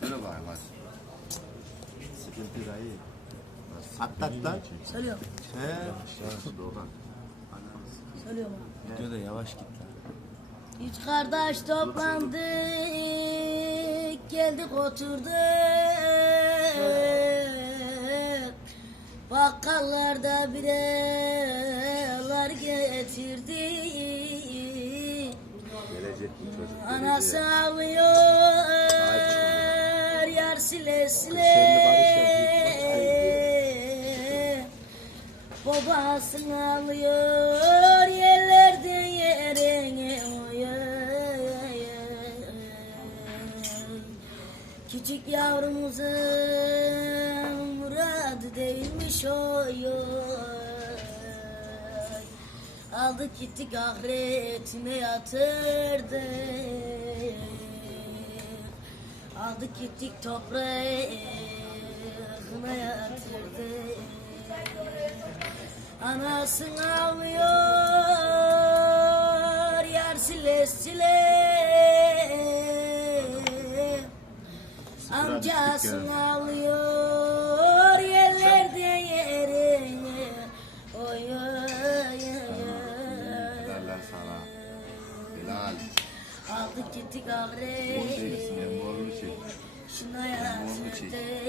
söyle bari maç. Sıkıntı da iyi. Atlatlar. Söylüyor. Söylüyor mu? Diyor da yavaş. Güzel, yavaş git. Üç kardeş toplandık, geldik oturduk. He. Bakkallarda bireler getirdi. Gelecek bu çocuk. Hmm, Anası alıyor. silesine Babasını alıyor yerlerde yerine uyuyor. Küçük yavrumuzun muradı değilmiş oyun Aldık gittik ahiretine yatırdık aldık gittik toprağı yatırdı Anasını ağlıyor Yar sile sile Amcasını ağlıyor Aldık gittik avre. Şey, Bu şey, şey, şey. şey Şuna şey, yaratırdı. Şey.